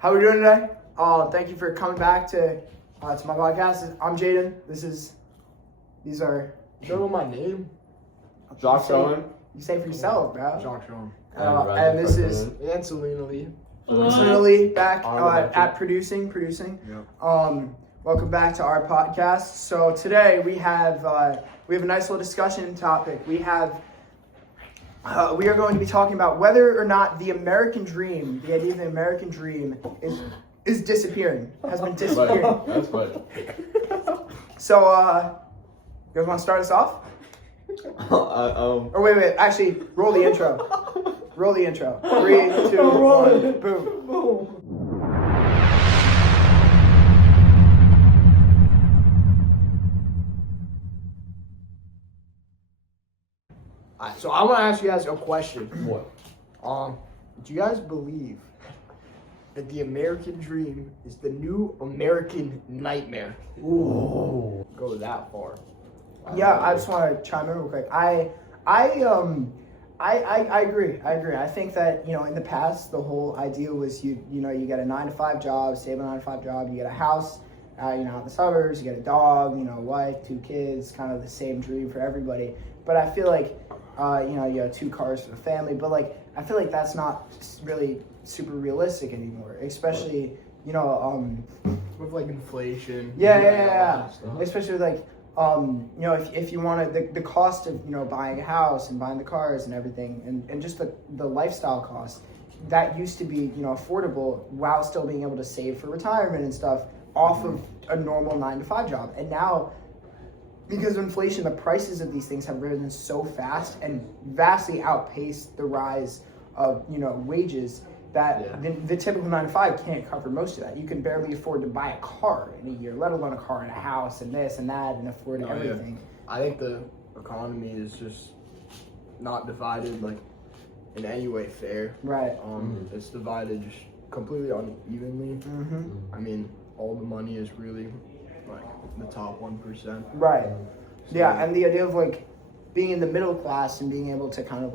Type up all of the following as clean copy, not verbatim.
How are we doing today? Thank you for coming back to my podcast. I'm Jaden. These are. You don't know my name? Josh Owen. You say for yourself, bro. Josh Owen. And this is And Selena Lee. Selena Lee back Honorable at producing. Yeah. Welcome back to our podcast. So today we have a nice little discussion topic. We are going to be talking about whether or not the American dream, the idea of the American dream, is disappearing. Has been disappearing. That's funny. So, you guys want to start us off? Or wait. Actually, roll the intro. Roll the intro. 3, 2, 1. Boom. So I want to ask you guys a question. What? Do you guys believe that the American dream is the new American nightmare? Ooh. Go that far. Yeah, I just want to chime in real quick. I agree. I think that, in the past, the whole idea was you get a 9-to-5 job, stable 9-to-5 job, you get a house, out in the suburbs, you get a dog, wife, 2 kids, kind of the same dream for everybody. But I feel like, you have 2 cars for the family, but I feel like that's not really super realistic anymore, especially, With inflation. Yeah. Especially if you want to, the cost of, buying a house and buying the cars and everything, and just the lifestyle cost, that used to be, affordable while still being able to save for retirement and stuff off of a normal 9-to-5 job. And now, because of inflation, the prices of these things have risen so fast and vastly outpaced the rise of, wages that the typical 9-to-5 can't cover most of that. You can barely afford to buy a car in a year, let alone a car and a house and this and that and afford everything. Yeah. I think the economy is just not divided in any way fair. Right. It's divided just completely unevenly. Mm-hmm. I mean, all the money is really the top 1%. Right. So, yeah, and the idea of being in the middle class and being able to kind of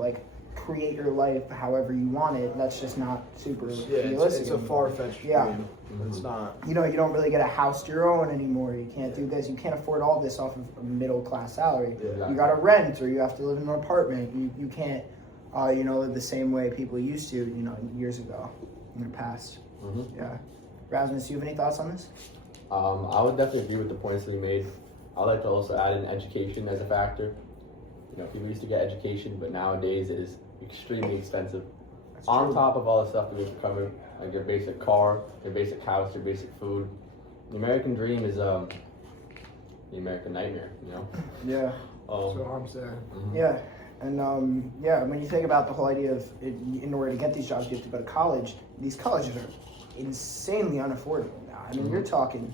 create your life however you want it, that's just not super realistic. It's a far-fetched dream. Yeah. Mm-hmm. It's not. You don't really get a house to your own anymore. You can't do this. You can't afford all this off of a middle class salary. Yeah. You got to rent, or you have to live in an apartment. You can't, live the same way people used to, years ago in the past. Mm-hmm. Yeah. Rasmus, do you have any thoughts on this? I would definitely agree with the points that he made. I'd like to also add in education as a factor. People used to get education, but nowadays it is extremely expensive. That's On true. top of all the stuff that we've covered, like your basic car, your basic house, your basic food. The American dream is the American nightmare, Yeah. That's what I'm saying. Mm-hmm. Yeah. And when you think about the whole idea of in order to get these jobs, you have to go to college. These colleges are insanely unaffordable now. I mean, you're talking,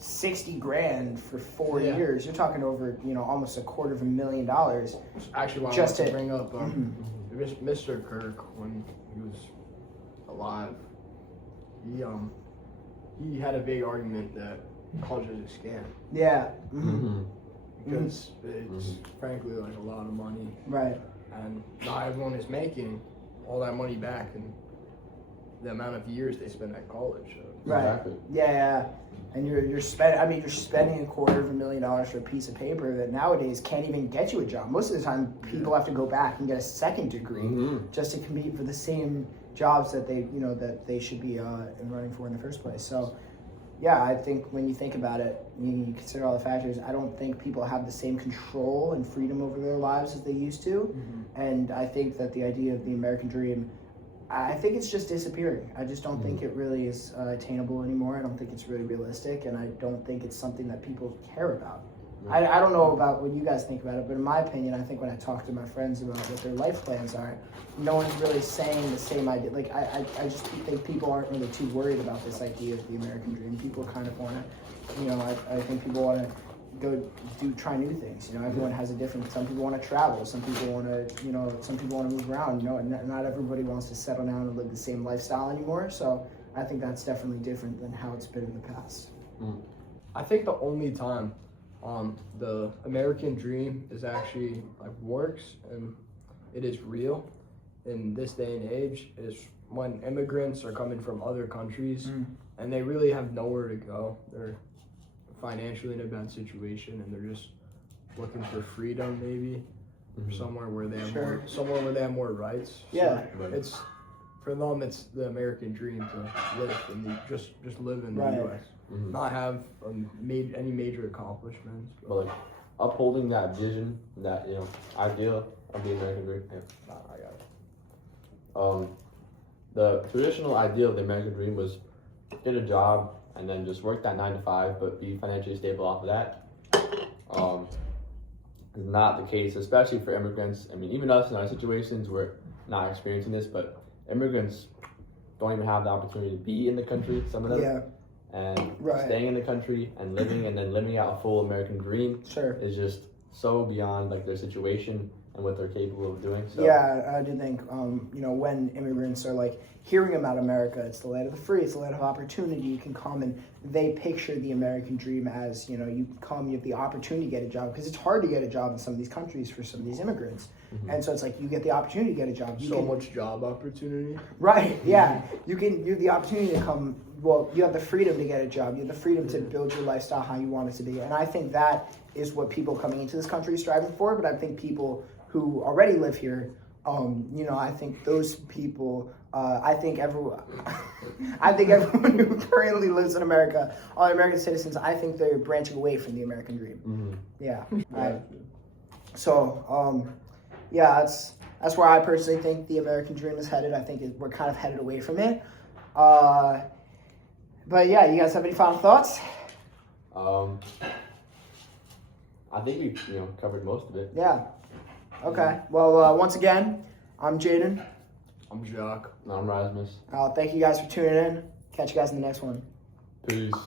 $60,000 for 4 years. You're talking over, almost $250,000. Actually, I Just want to to bring up Mr. Kirk when he was alive. He had a big argument that college is a scam Yeah. Mm-hmm. because it's frankly a lot of money, Right. and not everyone is making all that money back in the amount of years they spend at college. So. Right. Exactly. Yeah. And you're spending $250,000 for a piece of paper that nowadays can't even get you a job. Most of the time, people have to go back and get a second degree just to compete for the same jobs that they should be running for in the first place. So, yeah, I think when you think about it, you consider all the factors. I don't think people have the same control and freedom over their lives as they used to, and I think that the idea of the American dream, I think it's just disappearing. I just don't think it really is attainable anymore. I don't think it's really realistic, and I don't think it's something that people care about. I don't know about what you guys think about it, but in my opinion, I think when I talk to my friends about what their life plans are, no one's really saying the same idea. I just think people aren't really too worried about this idea of the American dream. People kind of want to, I think people want to go try new things. Everyone has a different. Some people want to travel. Some people want to, some people want to move around. And not everybody wants to settle down and live the same lifestyle anymore. So I think that's definitely different than how it's been in the past. I think the only time the American dream is actually works and it is real in this day and age is when immigrants are coming from other countries Mm. and they really have nowhere to go. They're financially in a bad situation and they're just looking for freedom, maybe, or somewhere where they have more rights. Yeah. So it's for them. It's the American dream to live in just live in the Right. U.S. Mhm. Not have any major accomplishments. But like upholding that vision, that ideal of the American dream. Yeah. I got it. The traditional ideal of the American dream was get a job and then just work that 9 to 5, but be financially stable off of that. Is not the case, especially for immigrants. I mean, even us in our situations, we're not experiencing this, but immigrants don't even have the opportunity to be in the country. Some of them. Yeah. And Right. staying in the country and living out a full American dream Sure. is just so beyond like their situation and what they're capable of doing. So Yeah, I do think, when immigrants are like hearing about America, it's the land of the free, it's the land of opportunity. You can come and they picture the American dream as, you come, you have the opportunity to get a job because it's hard to get a job in some of these countries for some of these immigrants. Mhm. And so it's like you get the opportunity to get a job. You So can, much job opportunity. right, yeah. You have the opportunity to come, you have the freedom to get a job. You have the freedom to build your lifestyle how you want it to be. And I think that is what people coming into this country are striving for, but I think people who already live here, I think those people, I think everyone who currently lives in America, all American citizens, I think they're branching away from the American dream. Mhm. Yeah. That's where I personally think the American dream is headed. I think we're kind of headed away from it. But yeah, you guys have any final thoughts? I think we covered most of it. Yeah. Okay. Well, once again, I'm Jaden. I'm Jacques. I'm Rasmus. Thank you guys for tuning in. Catch you guys in the next one. Peace.